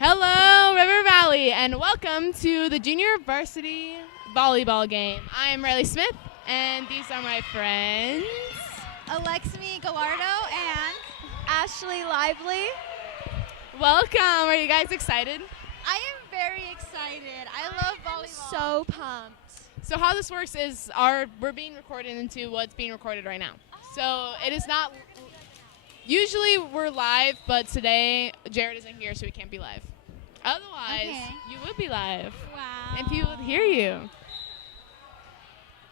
Hello, River Valley, and welcome to the Junior Varsity Volleyball game. I am Riley Smith, and these are my friends. Alexmi Gallardo and Ashley Lively. Welcome. Are you guys excited? I am very excited. I love volleyball. So pumped. So how this works is we're being recorded into what's being recorded right now. So it is not. Usually we're live, but today Jared isn't here, so we can't be live. Otherwise, you would be live. Wow. And people would hear you.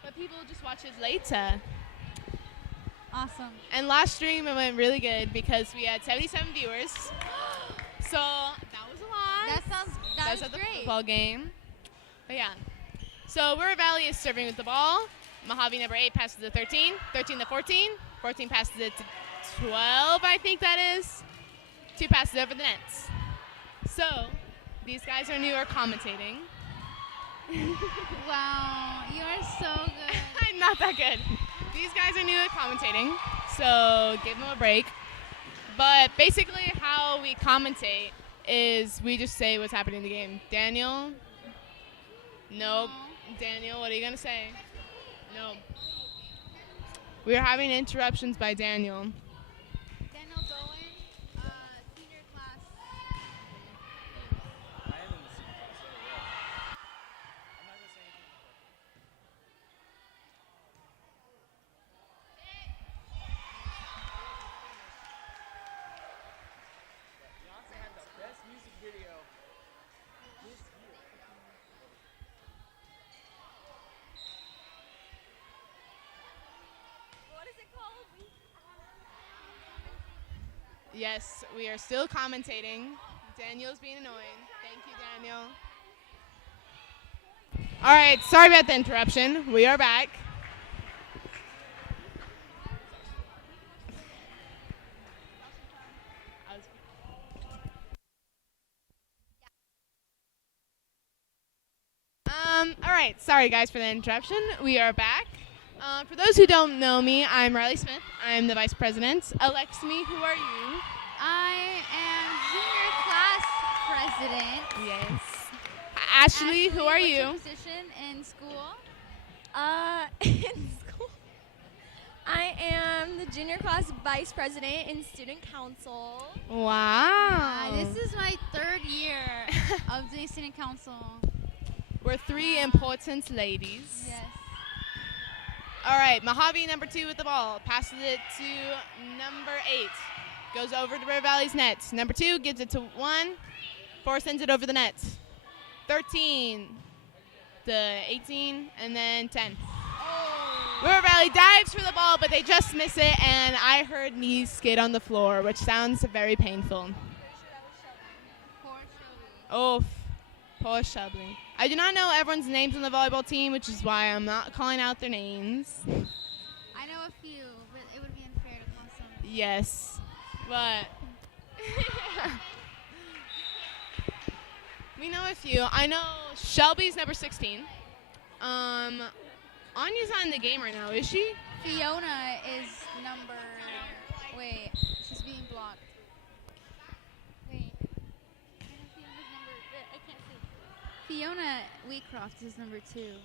But people will just watch it later. Awesome. And last stream it went really good because we had 77 viewers. So that was a lot. That was at the great. football game. But yeah. So River Valley is serving with the ball. Mohave number 8 passes to 13. 13 to 14. 14 passes it to 12, I think that is. 2 passes over the nets. So these guys are newer commentating. Wow, you are so good. I'm not that good. These guys are new at commentating, so give them a break. But basically how we commentate is we just say what's happening in the game. Daniel? Nope. Daniel, what are you going to say? No. We're having interruptions by Daniel. Daniel Bowen, senior class. I am in the senior class, yeah. I'm not going to say anything. Beyonce had the best music video this year. What is it called? Yes, we are still commentating. Daniel's being annoying. Thank you, Daniel. All right, sorry about the interruption. We are back. All right, sorry guys for the interruption. We are back. For those who don't know me, I'm Riley Smith. I'm the vice president. Alexmi, who are you? I am junior class president. Yes. Ashley, who are what's you? your position in school? In school, I am the junior class vice president in student council. Wow. This is my 3rd year of doing student council. We're 3 important ladies. Yes. All right, Mohave number 2 with the ball. Passes it to number 8. Goes over to River Valley's net. Number 2 gives it to 1. 4 sends it over the net. 13 to 18, and then 10. River Valley dives for the ball, but they just miss it, and I heard knees skid on the floor, which sounds very painful. Oh, poor Shelby. I do not know everyone's names on the volleyball team, which is why I'm not calling out their names. I know a few, but it would be unfair to call some. Yes, but we know a few. I know Shelby's number 16. Anya's not in the game right now, is she? Fiona is number. Wait, she's being blocked. Wait. I know Fiona's number. I can't see. Fiona Wheatcroft is number 2.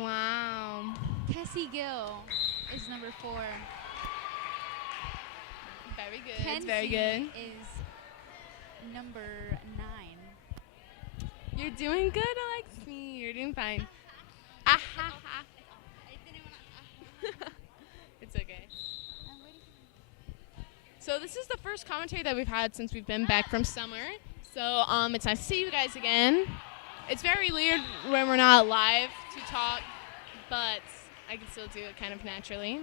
Wow. Tessie Gill is number 4. Very good. Kenzie Very good. is number 9. You're doing good, Alexi. You're doing fine. Ah, ha, ha. It's okay. So this is the first commentary that we've had since we've been back from summer. So it's nice to see you guys again. It's very weird when we're not live to talk, but I can still do it kind of naturally.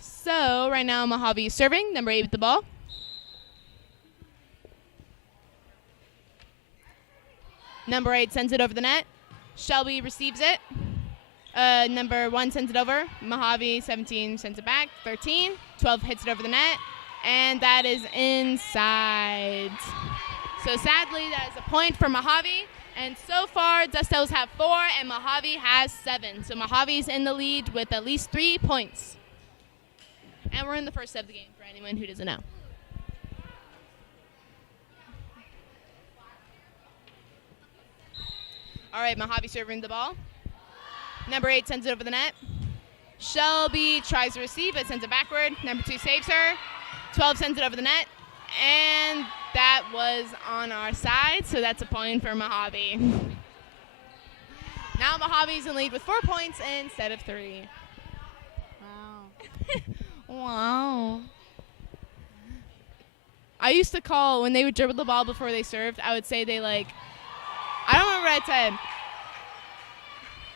So right now Mohave is serving, number 8 with the ball. Number 8 sends it over the net. Shelby receives it. Number 1 sends it over. Mohave 17 sends it back. 13. 12 hits it over the net. And that is inside. So sadly, that is a point for Mohave. And so far, Dustels have 4 and Mohave has 7. So Mojave's in the lead with at least 3 points. And we're in the first set of the game for anyone who doesn't know. All right, Mohave serving the ball. Number 8 sends it over the net. Shelby tries to receive it, sends it backward. Number 2 saves her. 12 sends it over the net. And that was on our side, so that's a point for Mohave. Now Mojave's in lead with 4 points instead of 3. Wow. Wow. I used to call, when they would dribble the ball before they served, I would say they I don't remember what I said.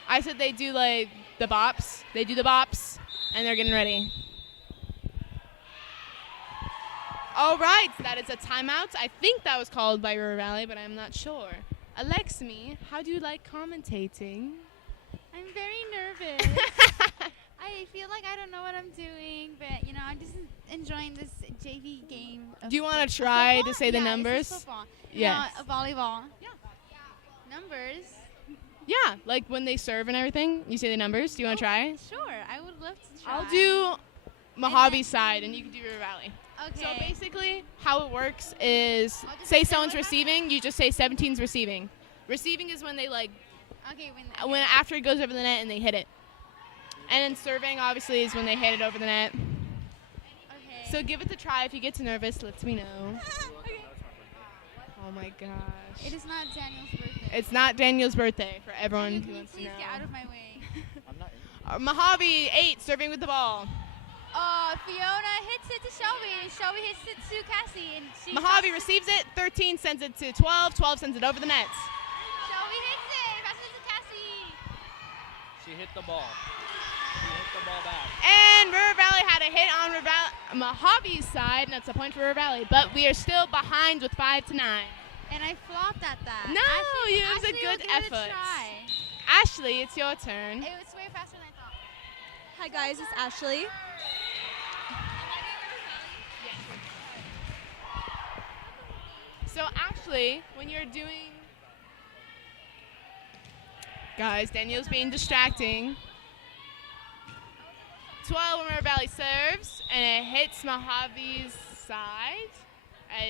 I said they do the bops. They do the bops, and they're getting ready. All right, that is a timeout. I think that was called by River Valley, but I'm not sure. Alexmi, how do you like commentating? I'm very nervous. I feel like I don't know what I'm doing, but I'm just enjoying this JV game. Do you want to try to say the numbers? It's football. Yes. No, volleyball. Yeah. Numbers. Yeah, like when they serve and everything, you say the numbers. Do you want to try? Sure, I would love to try. I'll do Mojave's side, and you can do River Valley. Okay. So basically, how it works is, say someone's receiving, you just say 17's receiving. Receiving is when they Okay, when after it goes over the net and they hit it. And then serving, obviously, is when they hit it over the net. Okay. So give it a try. If you get too nervous, let me know. Oh my gosh. It is not Daniel's birthday. It's not Daniel's birthday for everyone Daniel, who can you wants to please know. get out of my way? I'm not Mohave 8 serving with the ball. Fiona hits it to Shelby, and Shelby hits it to Cassie, and she Mohave receives it. 13 sends it to 12. 12 sends it over the nets. Shelby hits it, passes it to Cassie. She hit the ball. She hit the ball back. And River Valley had a hit on Mojave's side, and that's a point for River Valley. But we are still behind with 5 to 9. And I flopped at that. No, it was a good effort. Ashley, it's your turn. It was way faster than I thought. Hi guys, it's Ashley. So actually, when you're doing, guys, Daniel's being distracting. 12 when River Valley serves, and it hits Mojave's side.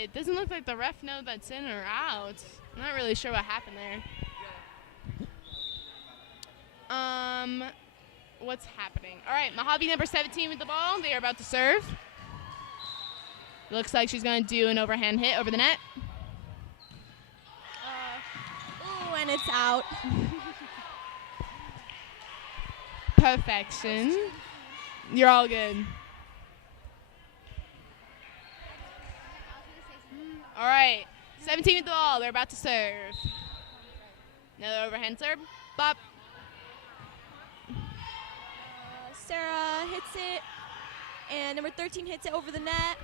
It doesn't look like the ref knows that's in or out. I'm not really sure what happened there. What's happening? All right, Mohave number 17 with the ball. They are about to serve. Looks like she's going to do an overhand hit over the net. Ooh, and it's out. Perfection. You're all good. All right, 17 with the ball. They're about to serve. Another overhand serve. Bop. Sarah hits it, and number 13 hits it over the net.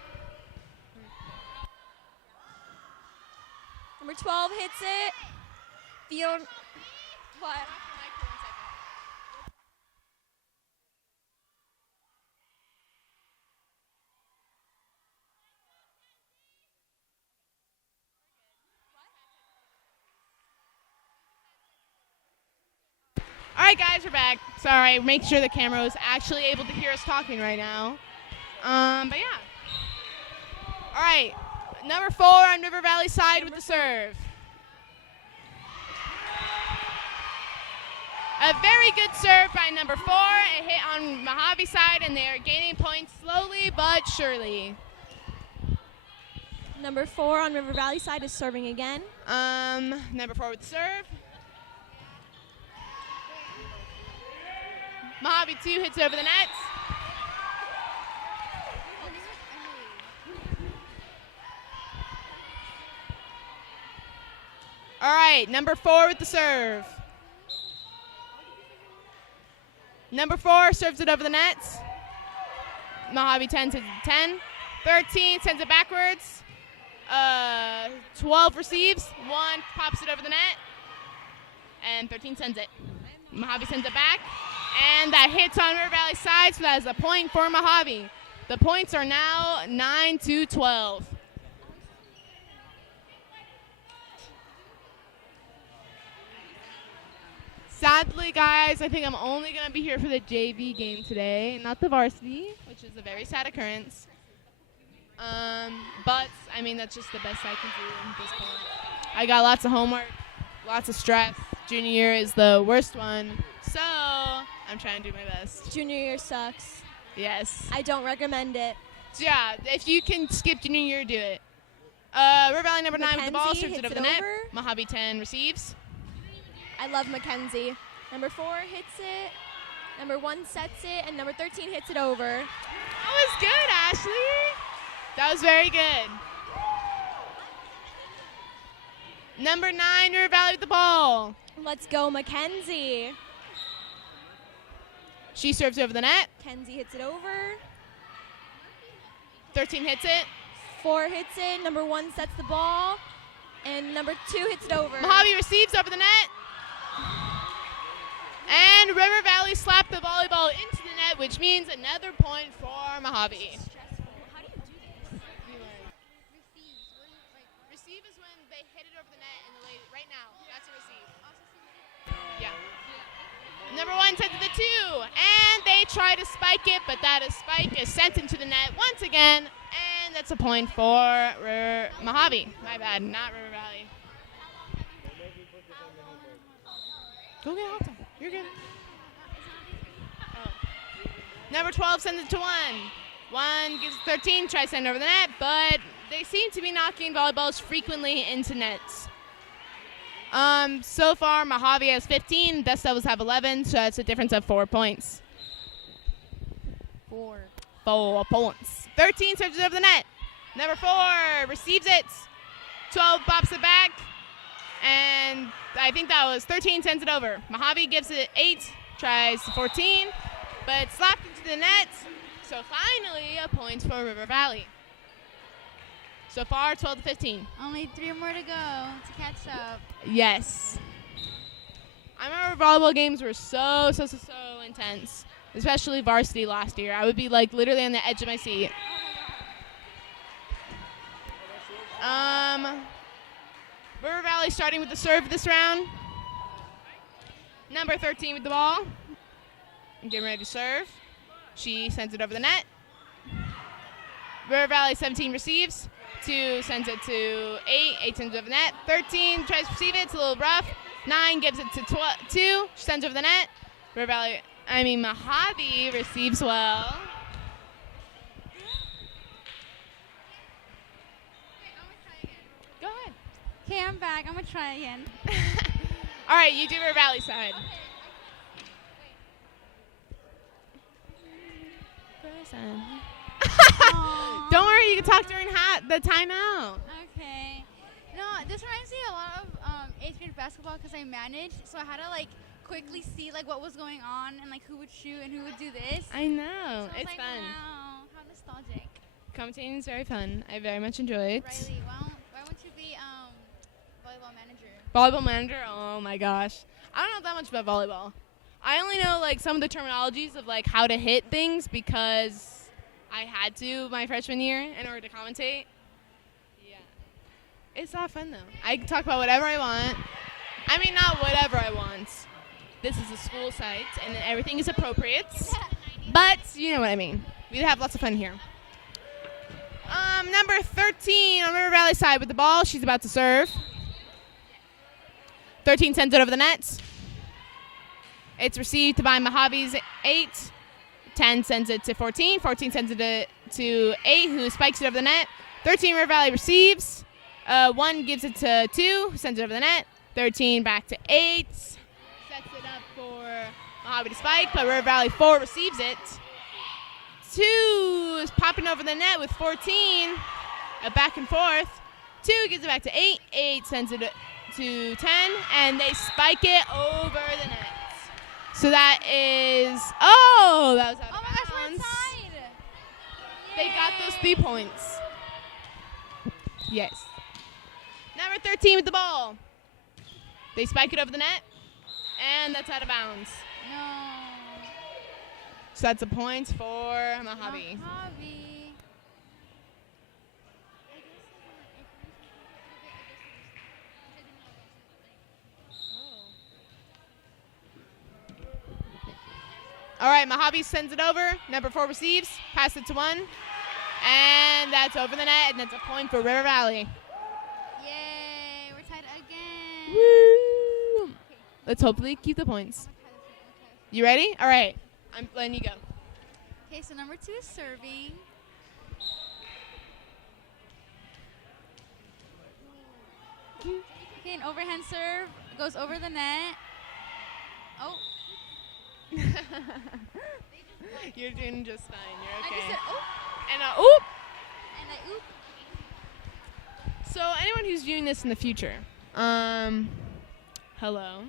Number 12 hits it. Fiona, what? All right, guys, we're back. Sorry, make sure the camera is actually able to hear us talking right now. But yeah. All right, number 4 on River Valley side with the serve. A very good serve by number 4. It hit on Mohave side, and they are gaining points slowly but surely. Number 4 on River Valley side is serving again. Number 4 with the serve. Mohave 2 hits it over the nets. All right, number 4 with the serve. Number 4 serves it over the nets. Mohave 10 sends it to 10. 13 sends it backwards. 12 receives. 1 pops it over the net. And 13 sends it. Mohave sends it back. And that hits on River Valley side, so that is a point for Mohave. The points are now 9 to 12. Sadly, guys, I think I'm only going to be here for the JV game today, not the varsity, which is a very sad occurrence. But, I mean, that's just the best I can do at this point. I got lots of homework, lots of stress. Junior year is the worst one. So I'm trying to do my best. Junior year sucks. Yes. I don't recommend it. So yeah, if you can skip junior year, do it. River Valley number 9 with the ball, Mackenzie serves it hits over it the net. over. Mohave 10 receives. I love Mackenzie. Number 4 hits it. Number 1 sets it, and number 13 hits it over. That was good, Ashley. That was very good. Number 9, River Valley with the ball. Let's go, Mackenzie. She serves over the net. Mackenzie hits it over. 13 hits it. 4 hits it. Number 1 sets the ball, and number 2 hits it over. Mohave receives over the net. And River Valley slapped the volleyball into the net, which means another point for Mohave. How do you do this? Receive is when they hit it over the net and the lady, right now. That's a receive. Yeah. Number 1 sent to the 2, and they try to spike it, but that spike is sent into the net once again, and that's a point for Mohave. My bad, not River Valley. Go get hot dog. You're good. Oh. Number 12 sends it to 1. 1 gives it 13, tries to send it over the net, but they seem to be knocking volleyballs frequently into nets. So far, Mohave has 15, Dust Devils have 11, so that's a difference of 4 points. 4. 4 points. 13 searches over the net. Number 4 receives it. 12 bops it back. And I think that was 13 sends it over. Mohave gives it 8, tries 14, but slapped into the net. So finally, a point for River Valley. So far, 12 to 15. Only 3 more to go to catch up. Yes. I remember volleyball games were so intense, especially varsity last year. I would be like literally on the edge of my seat. River Valley starting with the serve this round. Number 13 with the ball. Getting ready to serve. She sends it over the net. River Valley 17 receives. 2 sends it to 8. 8 sends it over the net. 13 tries to receive it. It's a little rough. 9 gives it to 2. She sends over the net. Mohave receives well. Go ahead. Okay, I'm back. I'm going to try again. All right, you do River Valley side. Don't worry, you can talk during the timeout. Okay. No, this reminds me a lot of 8th grade basketball because I managed, so I had to like quickly see like what was going on and like who would shoot and who would do this. I know, So it's like, fun. Wow, how nostalgic. Commentating is very fun. I very much enjoy it. Riley, why won't you be volleyball manager? Volleyball manager? Oh my gosh. I don't know that much about volleyball. I only know like some of the terminologies of like how to hit things because I had to my freshman year in order to commentate. Yeah. It's not fun though. I can talk about whatever I want. I mean, not whatever I want. This is a school site and everything is appropriate. But you know what I mean. We have lots of fun here. Number 13 on River Valley side with the ball. She's about to serve. 13 sends it over the net. It's received by Mohave's 8. 10 sends it to 14. 14 sends it to 8, who spikes it over the net. 13 River Valley receives. 1 gives it to 2, who sends it over the net. 13 back to 8. Sets it up for Mohave to spike, but River Valley 4 receives it. 2 is popping over the net with 14. A back and forth. 2 gives it back to 8. 8 sends it to 10, and they spike it over the net. So that is, that was out of Oh my gosh, we're bounds. inside. They got those 3 points. Yes. Number 13 with the ball. They spike it over the net, and that's out of bounds. No. So that's a point for Mohave. Mohave. All right, Mohave sends it over. Number 4 receives, pass it to 1, and that's over the net, and that's a point for River Valley. Yay, we're tied again. Woo! Let's hopefully keep the points. You ready? All right. I'm letting you go. Okay, so number 2 is serving. Okay, an overhand serve goes over the net. Oh, You're doing just fine. You're I just okay. said oh, And oop. and I oop. So anyone who's viewing this in the future, hello.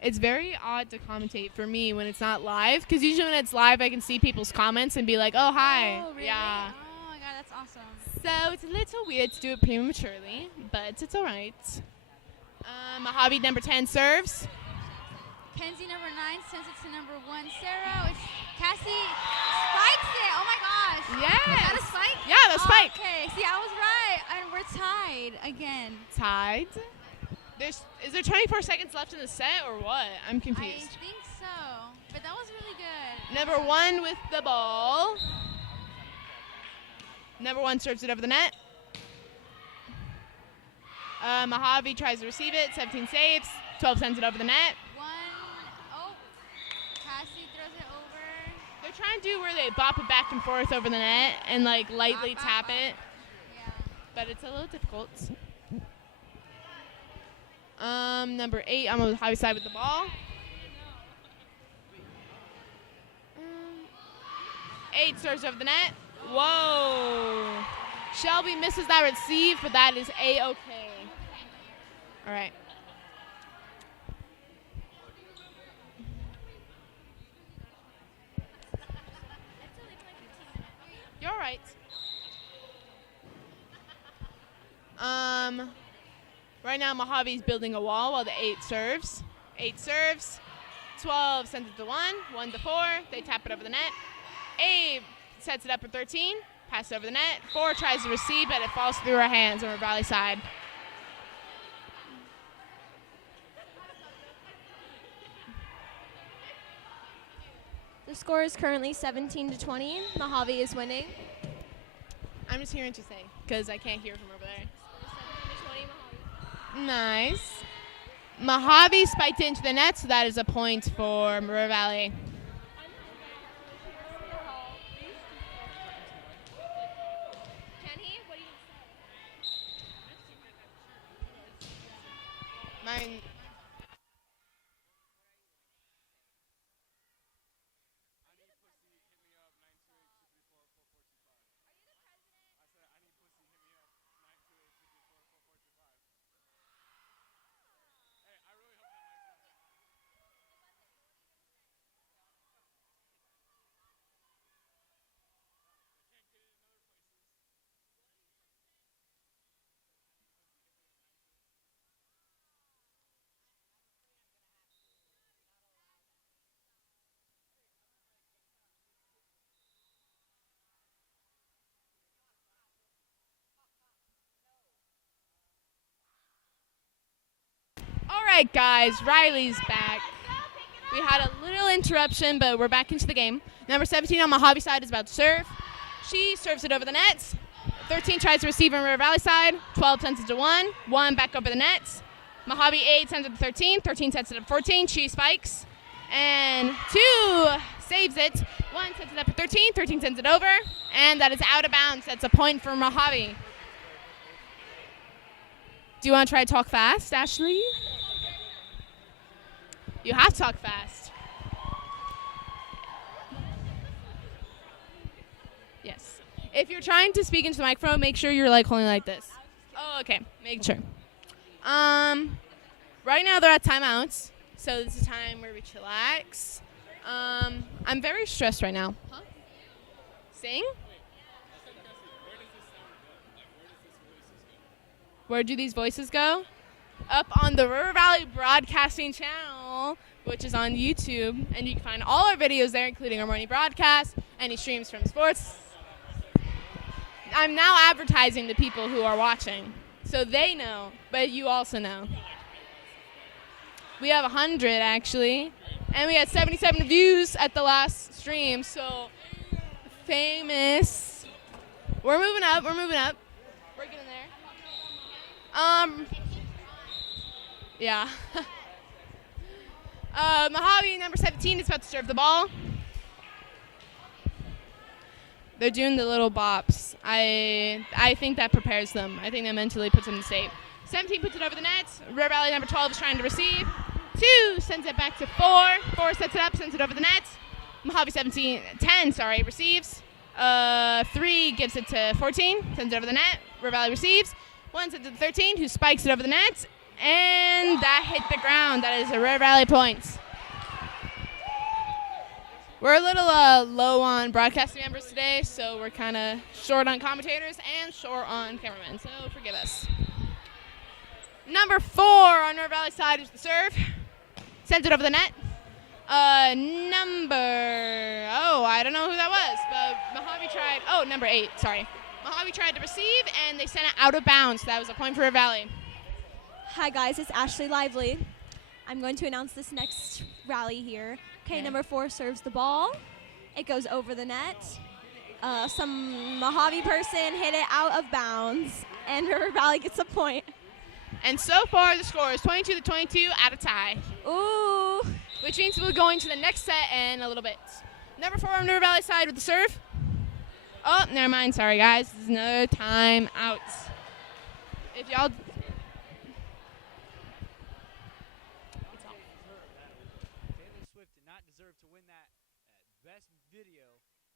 It's very odd to commentate for me when it's not live, because usually when it's live, I can see people's comments and be like, "Oh, hi." Oh, really? Yeah. Oh my god, that's awesome. So it's a little weird to do it prematurely, but it's all right. Mohave number 10 serves. Kenzie number 9 sends it to number 1, Sarah. It's Cassie spikes it. Oh my gosh. Yes. Was that a spike? Yeah, the spike. Okay, see, I was right. And we're tied again. Tied. Is there 24 seconds left in the set or what? I'm I confused. think so. But that was really good. Number 1 with the ball. Number 1 serves it over the net. Mohave tries to receive it. 17 saves. 12 sends it over the net. Cassie throws it over. They're trying to do where they bop it back and forth over the net and like lightly tap it, Yeah. but it's a little difficult. Number 8 on the Mohave side with the ball. 8 serves over the net. Whoa! Shelby misses that receive, but that is A-okay. All right. You're all right. Right now Mojave's building a wall while the 8 serves. 8 serves. 12 sends it to 1. 1 to 4. They tap it over the net. 8 sets it up for 13. Pass it over the net. 4 tries to receive, but it falls through her hands on her Valley side. The score is currently 17-20. Mohave is winning. I'm just hearing what you say because I can't hear from over there. 17-20 Mohave. Nice. Mohave spiked into the net, so that is a point for River Valley. Kenny, what do you say? Mine. All right, guys, Riley's back. We had a little interruption, but we're back into the game. Number 17 on Mohave side is about to serve. She serves it over the net. 13 tries to receive on River Valley side. 12 sends it to 1. 1 back over the net. Mohave 8 sends it to 13. 13 sends it to 14. She spikes. And 2 saves it. 1 sends it up for 13. 13 sends it over. And that is out of bounds. That's a point for Mohave. Do you want to try to talk fast, Ashley? You have to talk fast. Yes. If you're trying to speak into the microphone, make sure you're like holding like this. Oh, okay. Make sure. Right now they're at timeouts, so this is time where we chillax. I'm very stressed right now. Huh? Sing? Where do these voices go? Up on the River Valley Broadcasting channel, which is on YouTube, and you can find all our videos there, including our morning broadcast, any streams from sports. I'm now advertising to people who are watching, so they know, but you also know. We have 100, actually, and we had 77 views at the last stream, so famous. We're moving up, we're moving up. We're getting there. Yeah. Mohave number 17 is about to serve the ball. They're doing the little bops. I think that prepares them. I think that mentally puts them in safe. 17 puts it over the net. River Valley number 12 is trying to receive. 2 sends it back to 4. 4 sets it up, sends it over the net. Mohave 10 receives. 3 gives it to 14, sends it over the net. River Valley receives. 1 sends it to 13, who spikes it over the net. And that hit the ground. That is a River Valley point. We're a little low on broadcasting members today, so we're kind of short on commentators and short on cameramen, so forgive us. Number 4 on River Valley side is the serve. Sends it over the net. I don't know who that was, but Mohave tried, number 8, sorry. Mohave tried to receive, and they sent it out of bounds. That was a point for River Valley. Hi guys, it's Ashley Lively. I'm going to announce this next rally here. Okay, number 4 serves the ball. It goes over the net. Some Mohave person hit it out of bounds, and River Valley gets a point. And so far, the score is 22-22 at a tie. Ooh. Which means we're going to the next set in a little bit. Number 4 on River Valley side with the serve. Oh, never mind. Sorry, guys. This is another time out. If y'all... Taylor Swift did not deserve to win that best video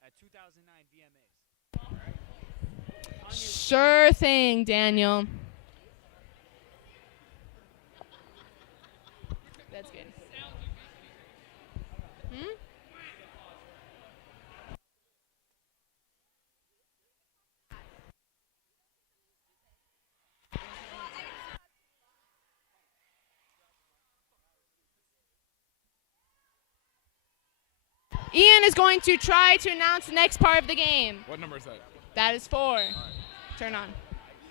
at 2009 VMAs. Sure thing, Daniel. That's good. Ian is going to try to announce the next part of the game. What number is that? That is 4. Right. Turn on.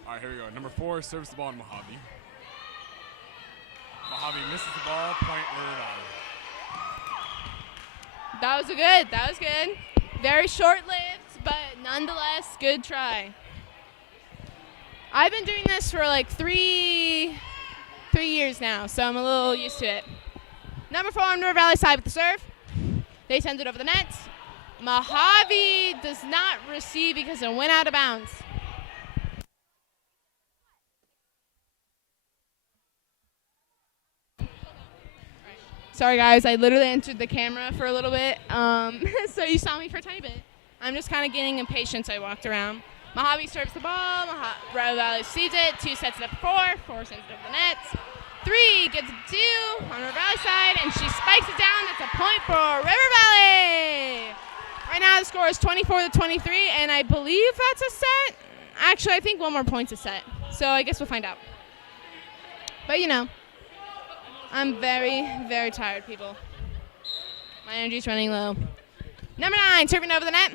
All right, here we go. Number 4 serves the ball in Mohave. Mohave misses the ball, point River Valley. That was good. Very short-lived, but nonetheless, good try. I've been doing this for like 3 years now, so I'm a little used to it. Number 4 on River Valley side with the serve. They send it over the net. Mohave does not receive because it went out of bounds. Sorry, guys. I literally entered the camera for a little bit, so you saw me for a tiny bit. I'm just kind of getting impatient, so I walked around. Mohave serves the ball. River Valley sees it. 2 sets it up for 4. 4 sends it over the net. 3 gets it 2 on River Valley side, and she spikes it down. That's a point for River Valley. Right now, the score is 24-23, and I believe that's a set. Actually, I think one more point's a set, so I guess we'll find out. But, I'm very, very tired, people. My energy's running low. Number 9, serving over the net.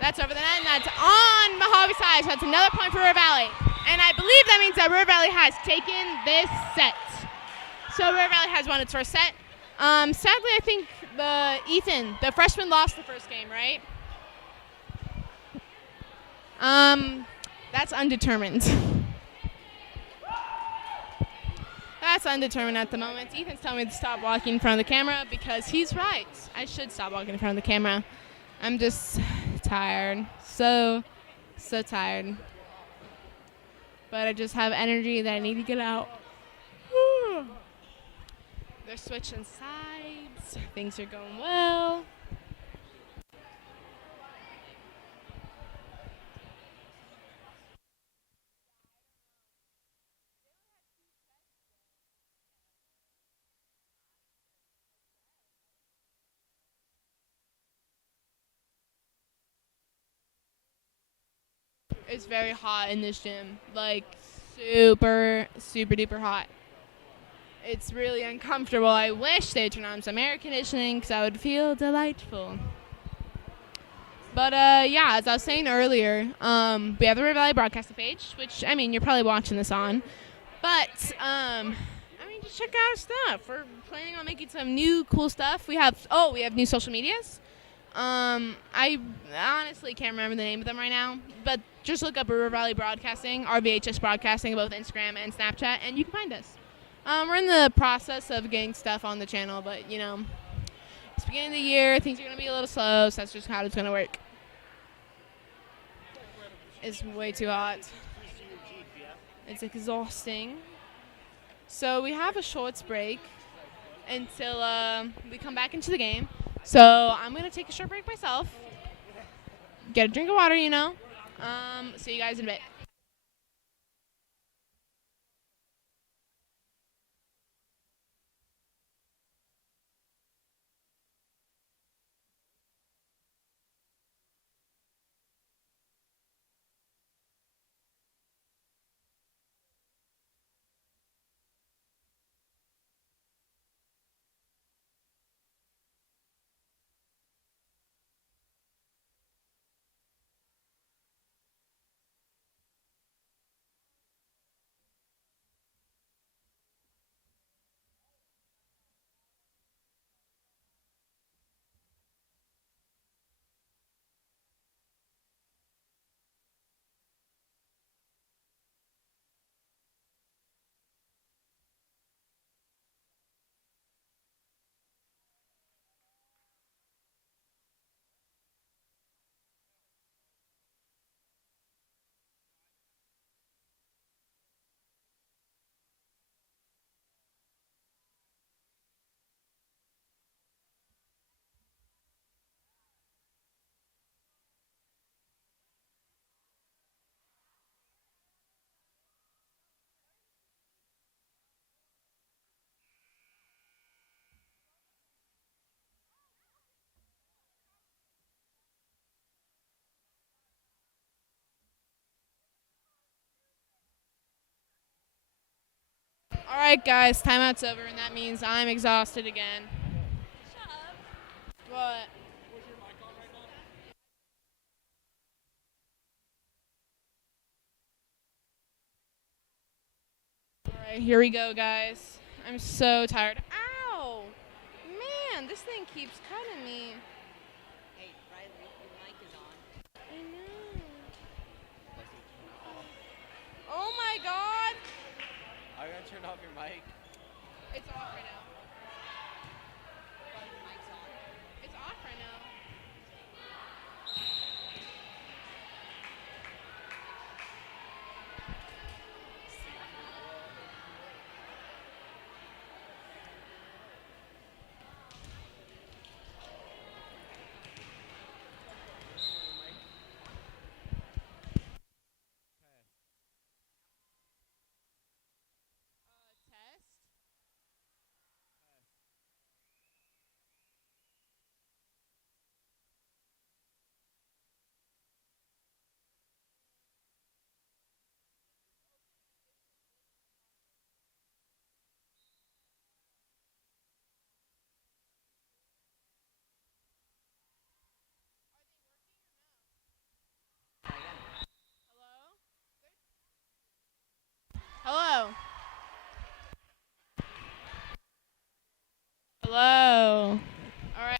That's over the net, and that's on Mohave side, so that's another point for River Valley. And I believe that means that River Valley has taken this set. So River Valley has won its first set. Sadly, I think Ethan, the freshman, lost the first game, right? That's undetermined. That's undetermined at the moment. Ethan's telling me to stop walking in front of the camera because he's right. I should stop walking in front of the camera. I'm just tired. So tired. But I just have energy that I need to get out. They're switching sides. Things are going well. It's very hot in this gym, like super, super duper hot. It's really uncomfortable. I wish they'd turn on some air conditioning because I would feel delightful. But yeah, as I was saying earlier, we have the River Valley broadcasting page, which, I mean, you're probably watching this on. But, just check out our stuff. We're planning on making some new cool stuff. We have new social medias. I honestly can't remember the name of them right now, but just look up River Valley Broadcasting, RVHS Broadcasting, both Instagram and Snapchat, and you can find us. We're in the process of getting stuff on the channel, but, you know, it's the beginning of the year. Things are going to be a little slow, so that's just how it's going to work. It's way too hot. It's exhausting. So we have a shorts break until we come back into the game. So I'm going to take a short break myself. Get a drink of water, you know. See you guys in a bit. All right, guys, timeout's over, and that means I'm exhausted again. Shut up. What? All right, here we go, guys. I'm so tired. Ow! Man, this thing keeps cutting me. Hey, Riley, your mic is on. I know. Oh my God! Are you gonna turn off your mic? It's off right now. Mic's on. It's off right now. Test. Hello? Hello? All right.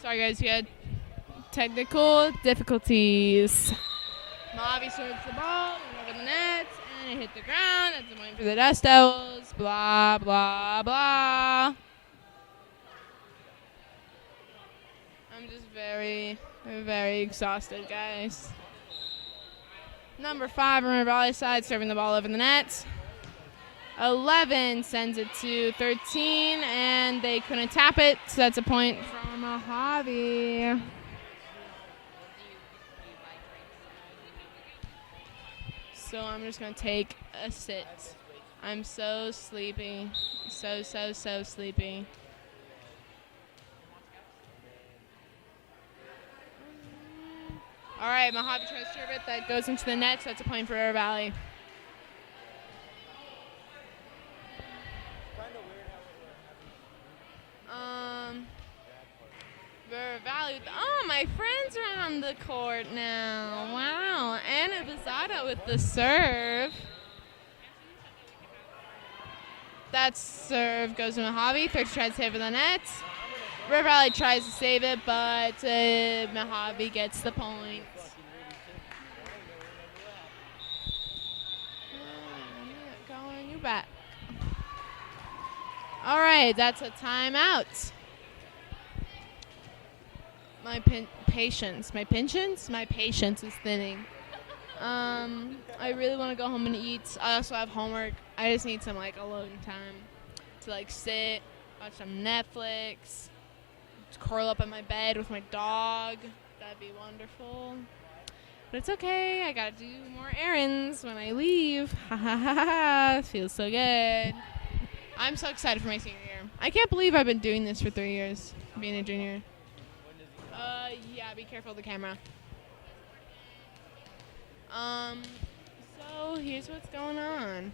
Sorry, guys, we had technical difficulties. Mohave serves the ball over the net, and it hit the ground. That's the point for the Dust Devils. Blah, blah, blah. I'm just very, very exhausted, guys. Number 5 on River Valley side serving the ball over the net. 11 sends it to 13, and they couldn't tap it, so that's a point from Mohave. So I'm just going to take a sit. I'm so sleepy. So sleepy. All right, Mohave tries to serve it. That goes into the net, so that's a point for River Valley. River Valley. Oh, my friends are on the court now. Wow. Anna Bizzato with the serve. That serve goes to Mohave. Third tries to hit for the net. River Valley tries to save it, but Mohave gets the point. Going you back. All right, that's a timeout. My patience is thinning. I really want to go home and eat. I also have homework. I just need some alone time to sit, watch some Netflix, curl up in my bed with my dog. That'd be wonderful. But it's okay. I gotta do more errands when I leave. Ha ha ha ha. Feels so good. I'm so excited for my senior year. I can't believe I've been doing this for 3 years, being a junior. Yeah, be careful of the camera. So here's what's going on.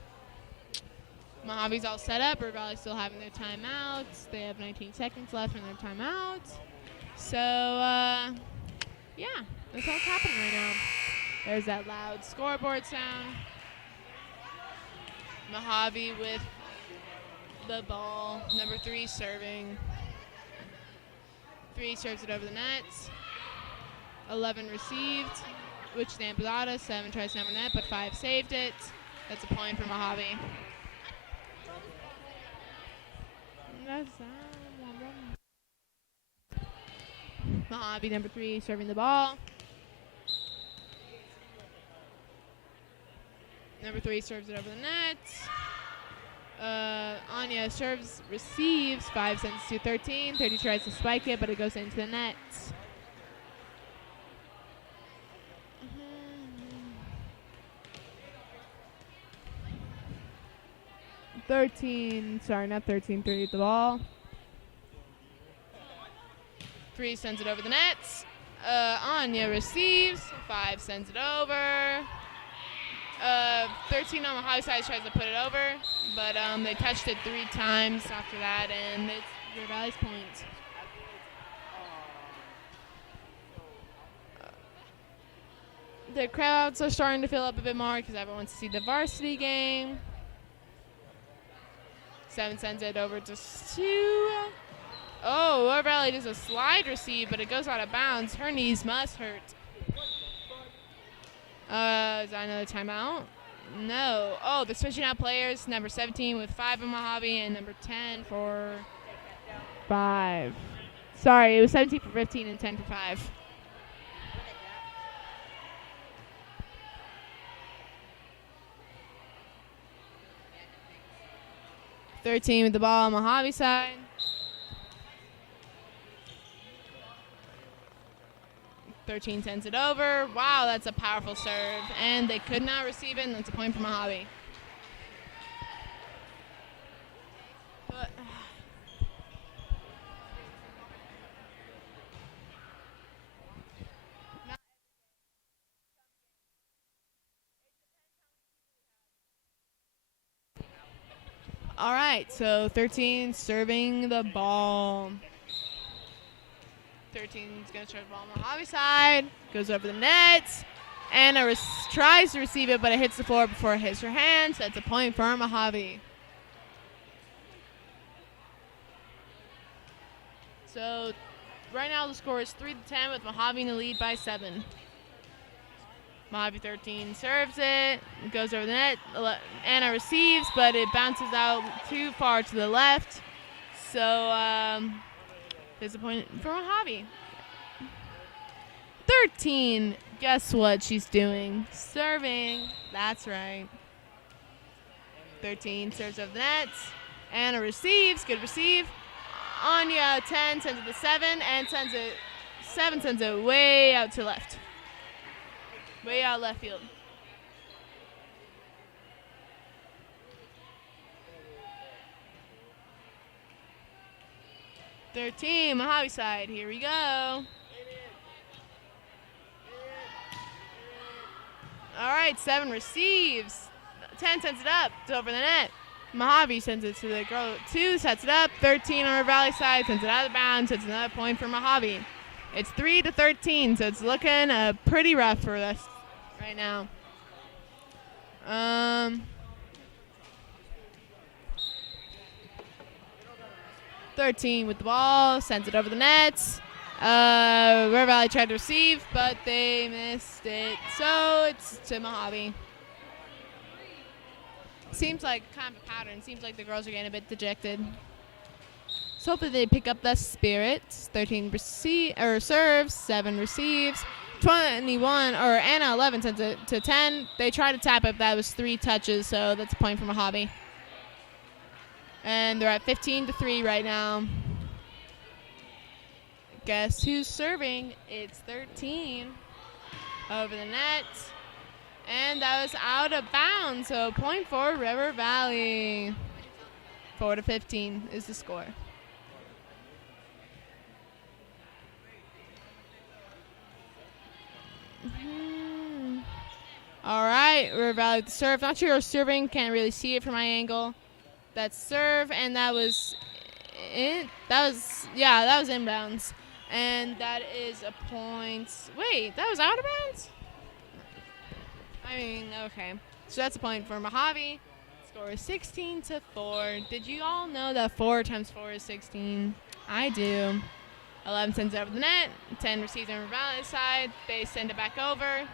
Mojave's all set up. River Valley's still having their timeouts. They have 19 seconds left in their timeout. So, yeah, that's what's happening right now. There's that loud scoreboard sound. Mohave with the ball. Number 3 serving. 3 serves it over the net. 11 received, which stamped out. 7 tries to number net, but 5 saved it. That's a point for Mohave. Mohave, number 3, serving the ball. Number 3 serves it over the net. Anya serves, receives, 5 sends to 13. 30 tries to spike it, but it goes into the net. 13, sorry, not 13, 3 at the ball. 3 sends it over the net. Anya receives, 5 sends it over. 13 on the high side tries to put it over, but they touched it 3 times after that, and it's River Valley's point. The crowds are starting to fill up a bit more because everyone wants to see the varsity game. 7 sends it over to 2. Oh, River Valley does a slide receive, but it goes out of bounds. Her knees must hurt. Is that another timeout? No. Oh, they're switching out players. Number 17 with 5 in Mohave and number 10 for 5. Sorry, it was 17 for 15 and 10 for 5. Thirteen with the ball on Mohave side. 13 sends it over. Wow, that's a powerful serve. And they could not receive it, and that's a point for Mohave. But, all right, so 13 serving the ball. 13 is going to serve the ball on Mohave side. Goes over the net. Anna tries to receive it, but it hits the floor before it hits her hands. That's a point for Mohave. So right now the score is 3-10 with Mohave in the lead by 7. Mohave 13 serves it. It goes over the net. Anna receives, but it bounces out too far to the left. So there's a point for Mohave. 13. Guess what she's doing? Serving. That's right. 13 serves over the net. Anna receives. Good receive. Anya 10 sends it to 7 and 7 sends it way out to left. Way out left field. Mohave side. Here we go. All right, 7 receives. 10 sends it up. It's over the net. Mohave sends it to the girl. 2 sets it up. 13 on her Valley side. Sends it out of bounds. It's another point for Mohave. It's 3-13, so it's looking pretty rough for us right now. 13 13 with the ball, sends it over the net. River Valley tried to receive, but they missed it. So it's to Mohave. Seems like kind of a pattern. Seems like the girls are getting a bit dejected. So hopefully they pick up the spirit. 13 serves, 7 receives. 21, Anna 11 sends it to 10. They tried to tap it, that was 3 touches, so that's a point for Mohave. And they're at 15-3 right now. Guess who's serving? It's 13 over the net. And that was out of bounds, so point for River Valley. 4-15 is the score. All right, River Valley with the serve. Not sure who's serving. Can't really see it from my angle. That's serve, and that was it. That was inbounds. And that is a point. Wait, that was out of bounds? I mean, okay. So that's a point for Mohave. Score is 16-4. Did you all know that 4 times 4 is 16? I do. 11 sends it over the net. 10 receives on River Valley side. They send it back over.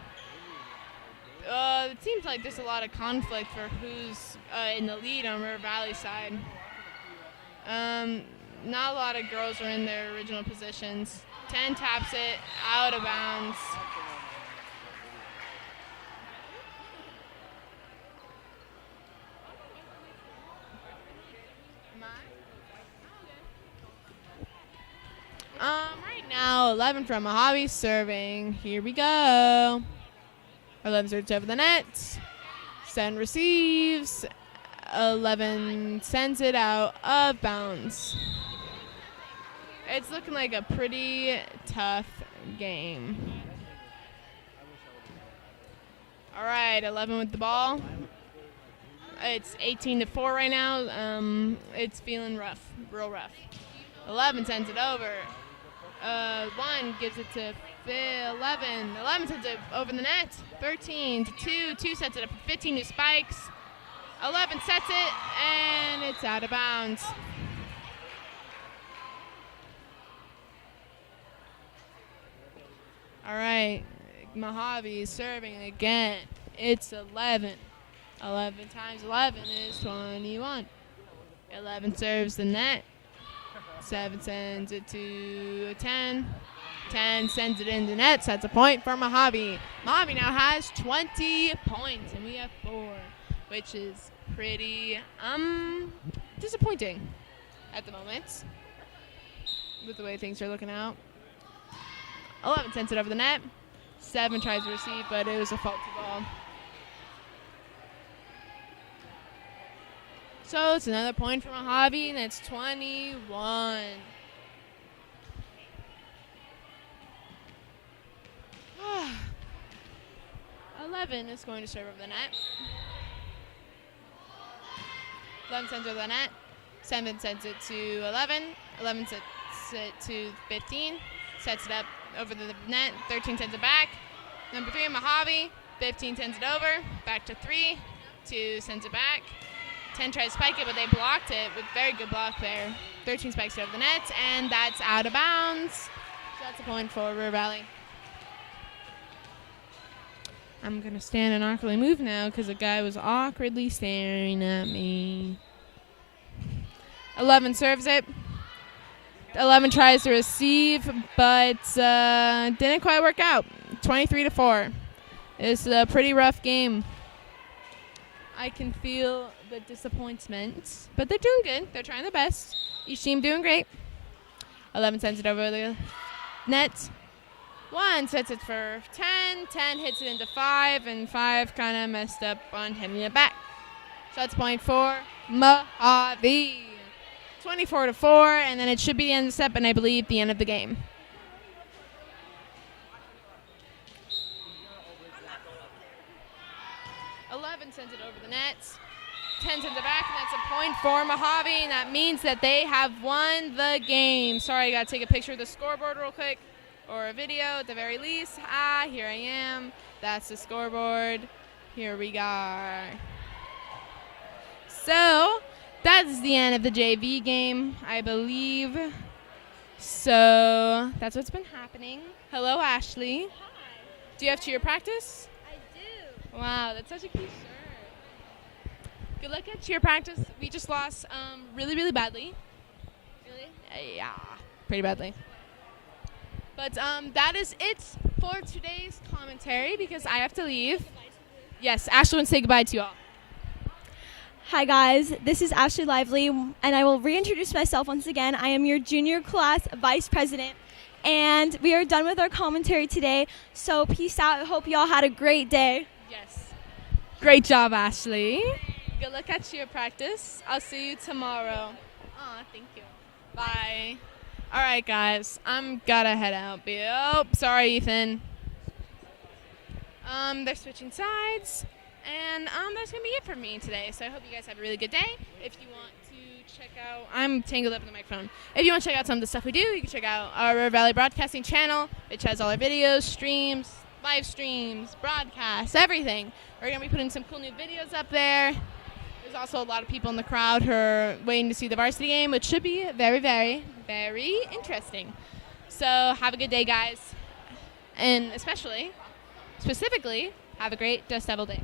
It seems like there's a lot of conflict for who's in the lead on River Valley side. Not a lot of girls are in their original positions. 10 taps it out of bounds. Right now, 11 from Mohave serving. Here we go. 11 serves over the net. 7 receives. 11 sends it out of bounds. It's looking like a pretty tough game. All right, 11 with the ball. It's 18-4 right now. It's feeling rough, real rough. 11 sends it over. 1 gives it to 11. 11 sends it over the net. 13-2. 2 sets it up for 15 new spikes. 11 sets it, and it's out of bounds. All right, Mohave is serving again. It's 11. 11 times 11 is 21. 11 serves the net. 7 sends it to 10. 10 sends it in the net. So that's a point for Mohave. Mohave now has 20 points, and we have 4, which is pretty disappointing at the moment with the way things are looking out. 11 sends it over the net. 7 tries to receive, but it was a faulty ball. So it's another point for Mohave, and it's 21. 11 is going to serve over the net. 11 sends over the net. 7 sends it to 11. 11 sets it to 15. Sets it up over the net. 13 sends it back. Number 3, Mohave. 15 sends it over. Back to 3. 2 sends it back. 10 tries to spike it, but they blocked it with very good block there. 13 spikes it over the net, and that's out of bounds. So that's a point for River Valley. I'm going to stand and awkwardly move now because the guy was awkwardly staring at me. 11 serves it. 11 tries to receive, but didn't quite work out. 23-4. It's a pretty rough game. I can feel the disappointment, but they're doing good. They're trying their best. Each team doing great. 11 sends it over the net. 1 sets it for 10. 10 hits it into 5, and 5 kind of messed up on hitting it back. So that's point for Mohave. 24-4, and then it should be the end of the set, and I believe the end of the game. Sends it over the net. 10 sends it back, and that's a point for Mohave, and that means that they have won the game. Sorry, I got to take a picture of the scoreboard real quick, or a video at the very least. Here I am. That's the scoreboard. Here we are. So, That's the end of the JV game, I believe. So that's what's been happening. Hello, Ashley. Hi. Do you have cheer practice? I do. Wow, that's such a cute shirt. Good luck at cheer practice. We just lost really, really badly. Really? Yeah, pretty badly. But that is it for today's commentary because I have to leave. Yes, Ashley wants to say goodbye to you all. Hi guys, this is Ashley Lively, and I will reintroduce myself once again. I am your junior class vice president, and we are done with our commentary today. So peace out. I hope you all had a great day. Yes. Great job, Ashley. Good luck at cheer practice. I'll see you tomorrow. Aw, thank you. Bye. All right, guys. I'm gotta head out. Oh, sorry, Ethan. They're switching sides. And that's going to be it for me today. So I hope you guys have a really good day. If you want to check out, I'm tangled up in the microphone. If you want to check out some of the stuff we do, you can check out our River Valley Broadcasting channel, which has all our videos, streams, live streams, broadcasts, everything. We're going to be putting some cool new videos up there. There's also a lot of people in the crowd who are waiting to see the varsity game, which should be very, very, very interesting. So have a good day, guys. And specifically, have a great Dust Devil Day.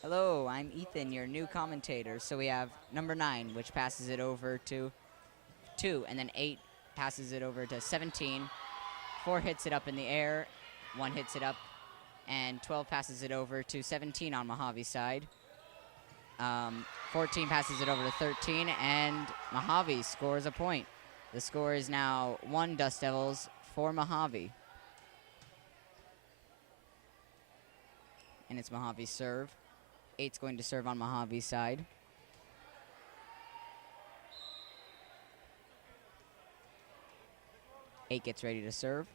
Hello, I'm Ethan, your new commentator. So we have number 9, which passes it over to 2, and then 8 passes it over to 17. 4 hits it up in the air, 1 hits it up, and 12 passes it over to 17 on Mojave's side. 14 passes it over to 13, and Mohave scores a point. The score is now 1 Dust Devils, 4 Mohave. And it's Mojave's serve. 8's going to serve on Mojave's side. Eight gets ready to serve.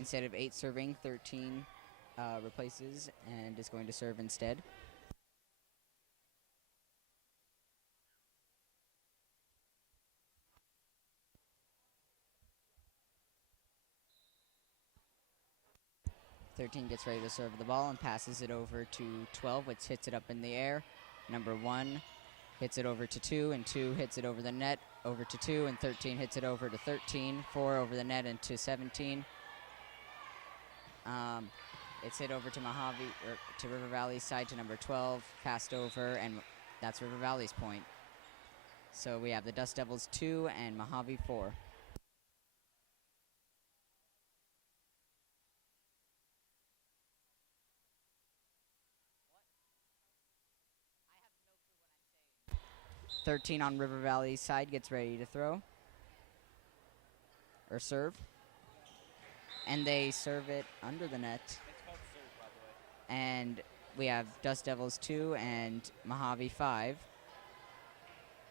Instead of 8 serving, 13 replaces and is going to serve instead. Thirteen gets ready to serve the ball and passes it over to 12, which hits it up in the air. Number 1 hits it over to 2, and 2 hits it over the net, over to 2, and 13 hits it over to 13, 4 over the net and to 17. It's hit over to Mohave, or to River Valley's side to number 12, passed over, and that's River Valley's point. So we have the Dust Devils 2 and Mohave 4. I have no clue what I'm saying. 13 on River Valley's side gets ready to throw or serve, and they serve it under the net. And we have Dust Devils 2 and Mohave 5.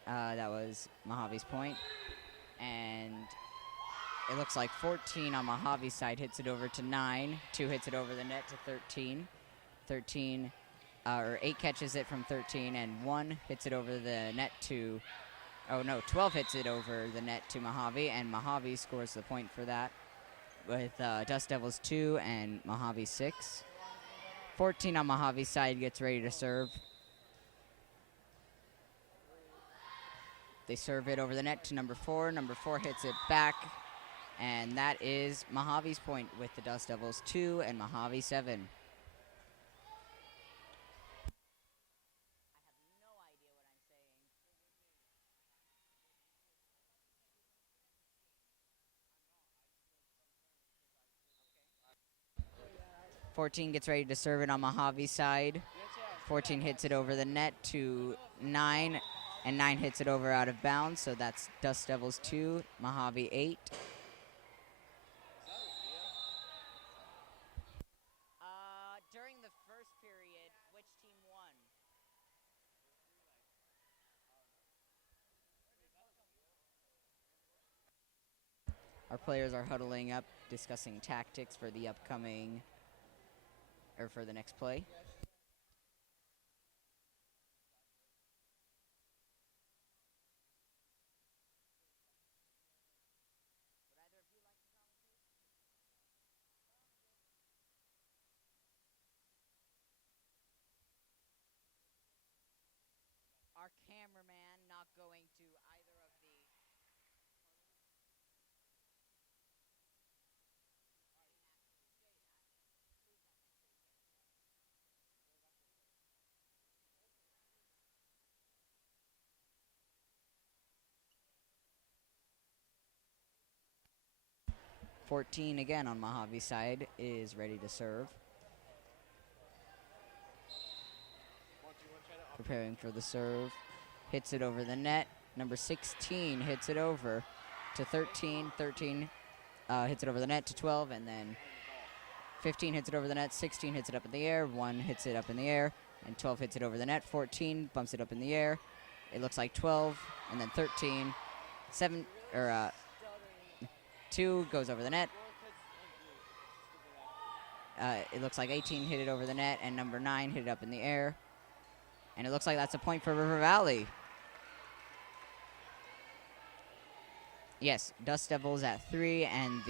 That was Mojave's point. And it looks like 14 on Mojave's side hits it over to 9. 2 hits it over the net to 13. 13, or 8 catches it from 13, and 1 hits it over the net to, 12 hits it over the net to Mohave, and Mohave scores the point for that with Dust Devils 2 and Mohave 6. 14 on Mojave's side gets ready to serve. They serve it over the net to number 4. Number 4 hits it back, and that is Mojave's point with the Dust Devils 2 and Mohave 7. I 14 gets ready to serve it on Mojave's side. 14 hits it over the net to 9, and 9 hits it over out of bounds, so that's Dust Devils 2, Mohave 8. During the first period, which team won? Our players are huddling up, discussing tactics for the upcoming, or for the next play. Our cameraman not going to either of the... 14 again on Mojave's side is ready to serve. Preparing for the serve. Hits it over the net. Number 16 hits it over to 13. 13 hits it over the net to 12, and then 15 hits it over the net. 16 hits it up in the air. 1 hits it up in the air, and 12 hits it over the net. 14 bumps it up in the air. It looks like 12, and then 13. 2 goes over the net. It looks like 18 hit it over the net, and number 9 hit it up in the air. And it looks like that's a point for River Valley. Yes, Dust Devils at 3 and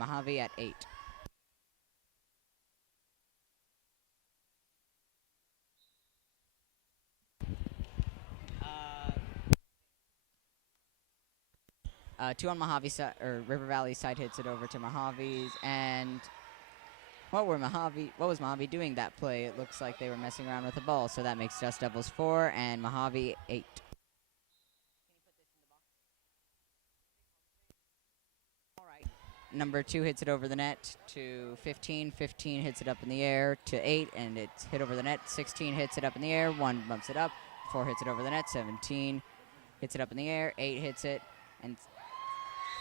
Mohave at 8. Two on Mojave's side, or River Valley's side hits it over to Mojave's, and what was Mohave doing that play? It looks like they were messing around with the ball, so that makes Dust Devils 4 and Mohave 8. All right. Number 2 hits it over the net to 15. 15 hits it up in the air to 8, and it's hit over the net. 16 hits it up in the air. 1 bumps it up. 4 hits it over the net. 17 hits it up in the air. 8 hits it, and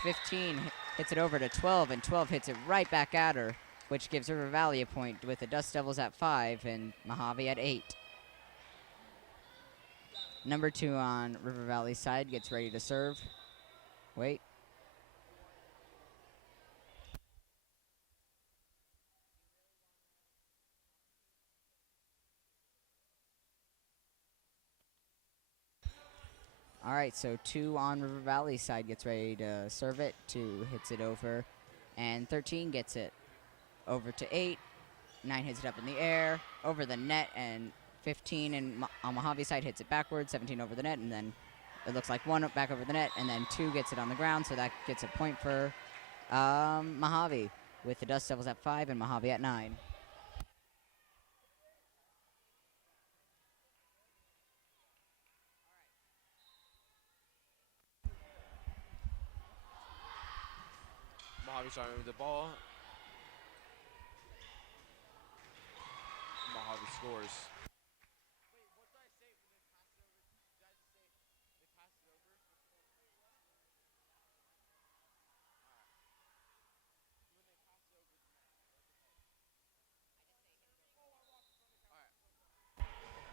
15 hits it over to 12, and 12 hits it right back at her, which gives River Valley a point with the Dust Devils at 5 and Mohave at 8. Number 2 on River Valley's side gets ready to serve. Wait. All right, so 2 on River Valley side gets ready to serve it. 2 hits it over, and 13 gets it over to 8. 9 hits it up in the air, over the net, and 15 on Mohave side hits it backwards. 17 over the net, and then it looks like 1 back over the net, and then 2 gets it on the ground, so that gets a point for Mohave, with the Dust Devils at 5 and Mohave at 9. Mohave starting with the ball. Mohave scores.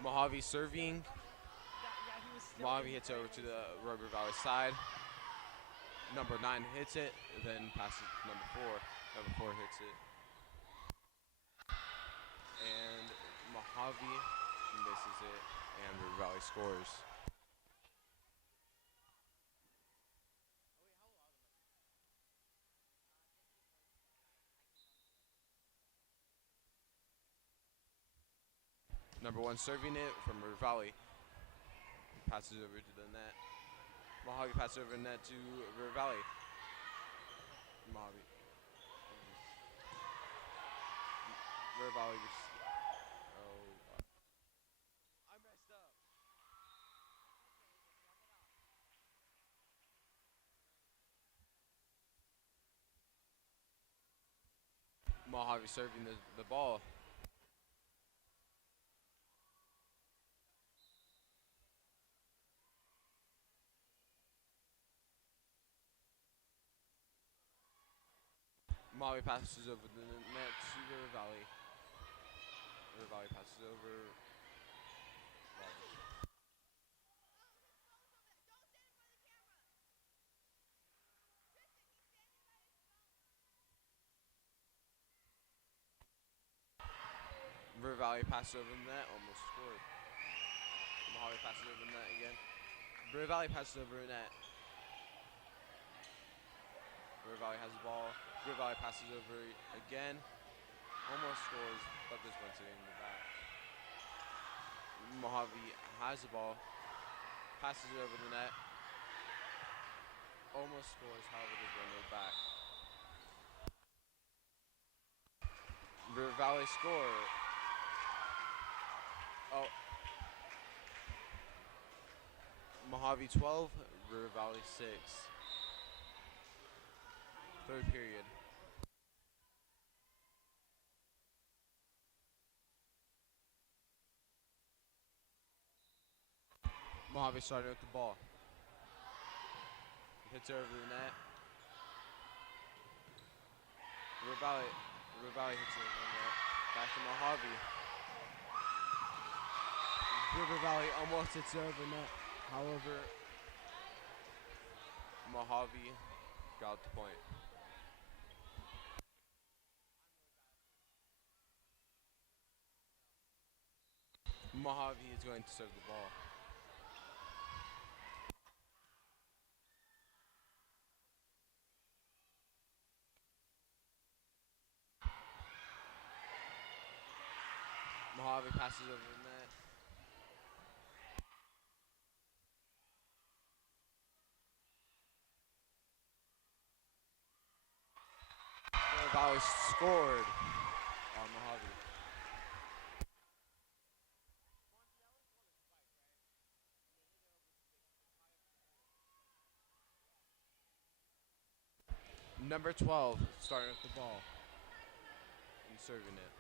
Mohave serving. Mohave hits over to the River Valley side. Number 9 hits it, then passes to number 4. Number 4 hits it. And Mohave misses it, and River Valley scores. Number 1 serving it from River Valley. Passes over to the net. Mohave passes over the net to River Valley. Mohave. River Valley just. Oh. I messed up. Mohave serving the ball. Mohave passes over the net to River Valley. River Valley passes over. River Valley passes over the net, almost scored. Mohave passes over the net again. River Valley passes over the net. River Valley has the ball. River Valley passes over again. Almost scores, but this one's in the back. Mohave has the ball. Passes it over the net. Almost scores, however, this one is back. River Valley score. Oh. Mohave 12, River Valley 6. Third period. Mohave starting with the ball. Hits over the net. River Valley hits it over the net. Back to Mohave. River Valley almost hits over the net. However, Mohave got the point. Mohave is going to serve the ball. Mohave passes over the net. River Valley scored on Mohave. Number 12 starting with the ball and serving it.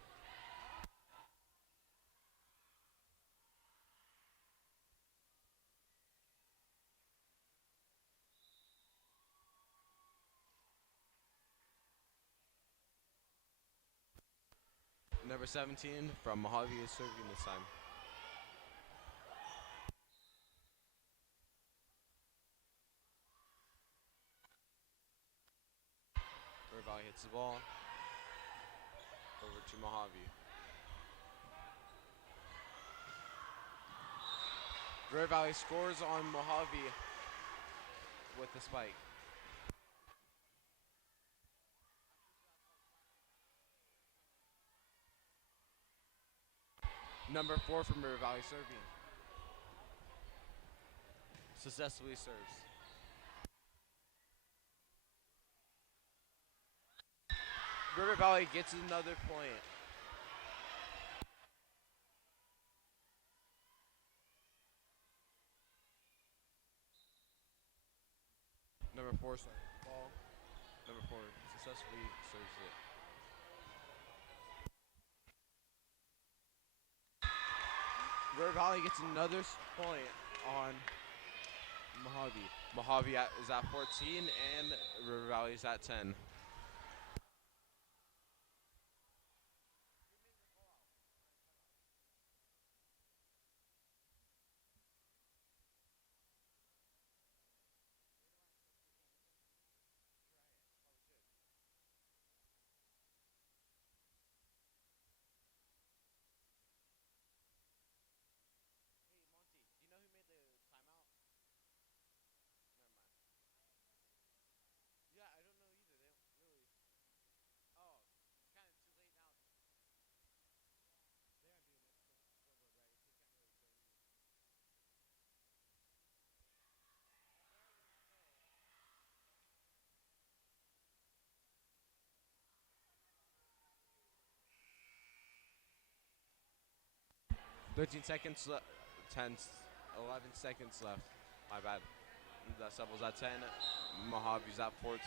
Number 17 from Mohave is serving this time. River Valley hits the ball. Over to Mohave. River Valley scores on Mohave with the spike. Number 4 from River Valley serving. Successfully serves. River Valley gets another point. Number 4 starting the ball. Number 4 successfully serves it. River Valley gets another point on Mohave. Mohave is at 14 and River Valley is at 10. Thirteen seconds, 11 seconds left. My bad. That Seville's at 10. Mojave's at 14.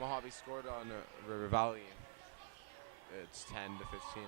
Mohave scored on River Valley. It's 10 to 15.